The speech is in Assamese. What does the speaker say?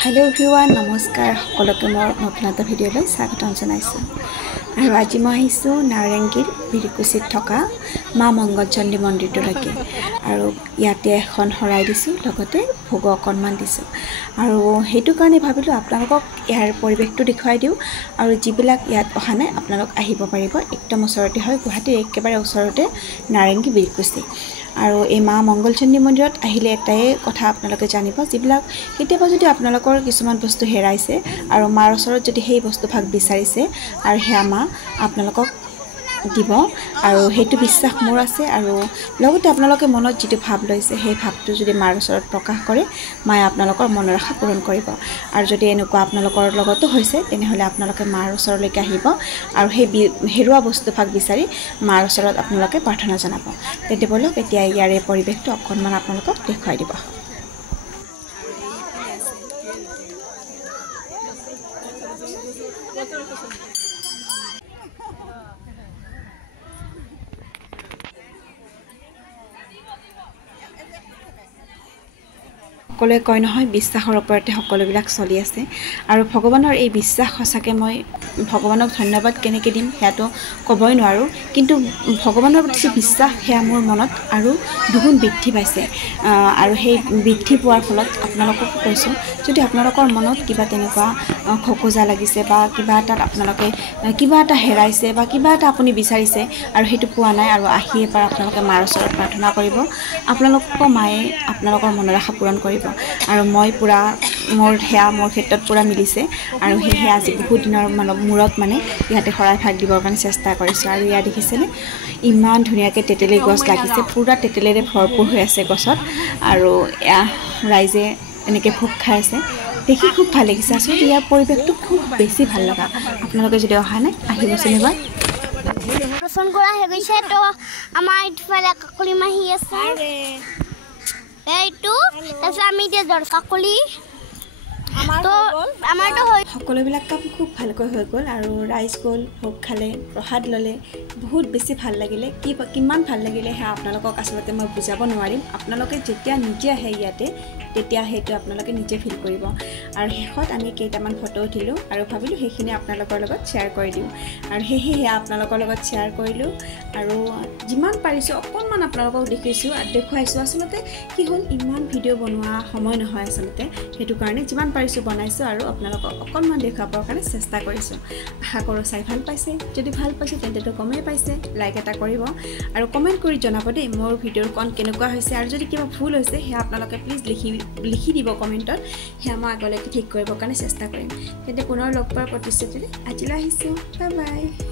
हेलो एवरीवन नमस्कार সকলকে মোৰ নতুন এটা ভিডিঅ'লৈ স্বাগতম জনাইছোঁ আৰু আজি মই আহিছোঁ নাৰেংগীৰ বিৰিকুছিত থকা মা মংগলচণ্ডী মন্দিৰটোলৈকে আৰু ইয়াতে এখন শৰাই দিছোঁ লগতে ভোগ অকণমান দিছোঁ আৰু হেতু কাৰণে ভাবিলোঁ আপোনালোকক ইয়াৰ পৰিৱেশটো দেখুৱাই দিওঁ আৰু যিবিলাক ইয়াত অহা নাই আপোনালোক আহিব পাৰিব একদম ওচৰতে হয় গুৱাহাটীৰ একেবাৰে ওচৰতে নাৰেংগী বিৰিকুছি আৰু এই মা মংগলচণ্ডী মন্দিৰত আহিলে এটাই কথা আপোনালোকে জানিব যিবিলাক কেতিয়াবা যদি আপোনালোকৰ কিছুমান বস্তু হেৰাইছে আৰু মাৰ ওচৰত যদি সেই বস্তুভাগ বিচাৰিছে আৰু হেয়া মা আপোনালোকক দিব আৰু হেতু বিশ্বাস মোৰ আছে আৰু লগতে আপোনালোকে মনত যেটো ভাব লৈছে সেই ভাবটো যদি মাৰ ওচৰত প্ৰকাশ কৰে মায়ে আপোনালোকৰ মনৰ আশা পূৰণ কৰিব আৰু যদি এনেকুৱা আপোনালোকৰ লগতো হৈছে তেনেহলে আপোনালোকে মাৰ ওচৰলৈকে আহিব আৰু সেই হেৰুৱা বস্তুভাগ বিচাৰি মাৰ ওচৰত আপোনালোকে প্ৰাৰ্থনা জনাব তেতে বলক এতিয়া ইয়াৰে পৰিৱেশটো অকণমান আপোনালোকক দেখুৱাই দিব সকলোৱে কয় নহয় বিশ্বাসৰ ওপৰতে সকলোবিলাক চলি আছে আৰু ভগৱানৰ এই বিশ্বাস সঁচাকৈ মই ভগৱানক ধন্যবাদ কেনেকৈ দিম হেয়াটো ক'বই নোৱাৰোঁ কিন্তু ভগৱানৰ প্ৰতি বিশ্বাস হেয়া মোৰ মনত আৰু দুগুণ বৃদ্ধি পাইছে আৰু সেই বৃদ্ধি পোৱাৰ ফলত আপোনালোকক কৈছোঁ যদি আপোনালোকৰ মনত কিবা তেনেকুৱা খোকোজা লাগিছে বা কিবা এটা আপোনালোকে কিবা এটা হেৰাইছে বা কিবা এটা আপুনি বিচাৰিছে আৰু সেইটো পোৱা নাই আৰু আহি এবাৰ আপোনালোকে মাৰ ওচৰত প্ৰাৰ্থনা কৰিব আপোনালোকৰ মায়ে আপোনালোকৰ মনৰ আশা পূৰণ কৰিব আৰু মই পুৰা মোৰ ক্ষেত্ৰত পুৰা মিলিছে আৰু সেয়ে আজি বহুত দিনৰ মূৰত মানে ইয়াতে শৰাই ভাগ দিবৰ কাৰণে চেষ্টা কৰিছোঁ আৰু ইয়াত দেখিছেনে ইমান ধুনীয়াকৈ তেতেলী গছ লাগিছে পুৰা তেতেলীৰে ভৰপূৰ হৈ আছে গছত আৰু ৰাইজে এনেকৈ ভোগ খাই আছে দেখি খুব ভাল লাগিছে আচলতে ইয়াৰ পৰিৱেশটো খুব বেছি ভাল লগা আপোনালোকে যদি অহা নাই আহিবচোন এবাৰ পছন্দ কৰা হৈ গৈছে তো আমাৰ ইফালে কাকলি মাহি আছে এইটো তাৰপিছত আমি এতিয়া জ্বৰ কাকলি আমাৰতো সকলোবিলাক কাম খুব ভালকৈ হৈ গ'ল আৰু ৰাইজ গ'ল ভোগ খালে প্ৰসাদ ল'লে বহুত বেছি ভাল লাগিলে কিমান ভাল লাগিলে সেয়া আপোনালোকক আচলতে মই বুজাব নোৱাৰিম আপোনালোকে যেতিয়া নিজে আহে ইয়াতে তেতিয়া সেইটো আপোনালোকে নিজে ফিল কৰিব আৰু শেষত আমি কেইটামান ফটো উঠিলোঁ আৰু ভাবিলোঁ সেইখিনি আপোনালোকৰ লগত শ্বেয়াৰ কৰি দিওঁ আৰু সেয়া আপোনালোকৰ লগত শ্বেয়াৰ কৰিলোঁ আৰু যিমান পাৰিছোঁ অকণমান আপোনালোকক দেখিছোঁ আৰু দেখুৱাইছোঁ আচলতে কি হ'ল ইমান ভিডিঅ' বনোৱা সময় নহয় আচলতে সেইটো কাৰণে যিমান পাৰিছোঁ বনাইছোঁ আৰু আপোনালোকক অকণমান দেখুৱাবৰ কাৰণে চেষ্টা কৰিছোঁ আশা কৰোঁ চাই ভাল পাইছে যদি ভাল পাইছে তেন্তেতো কমেই পাইছে লাইক এটা কৰিব আৰু কমেণ্ট কৰি জনাব দেই মোৰ ভিডিঅ'খন কেনেকুৱা হৈছে আৰু যদি কিবা ভুল হৈছে সেয়া আপোনালোকে প্লিজ লিখি দিব কমেণ্টত সেয়া মই আগলৈকে ঠিক কৰিবৰ কাৰণে চেষ্টা কৰিম তেন্তে পুনৰ লগ পোৱাৰ প্ৰতিশ্ৰুতিৰে আজিলৈ আহিছোঁ বাই বাই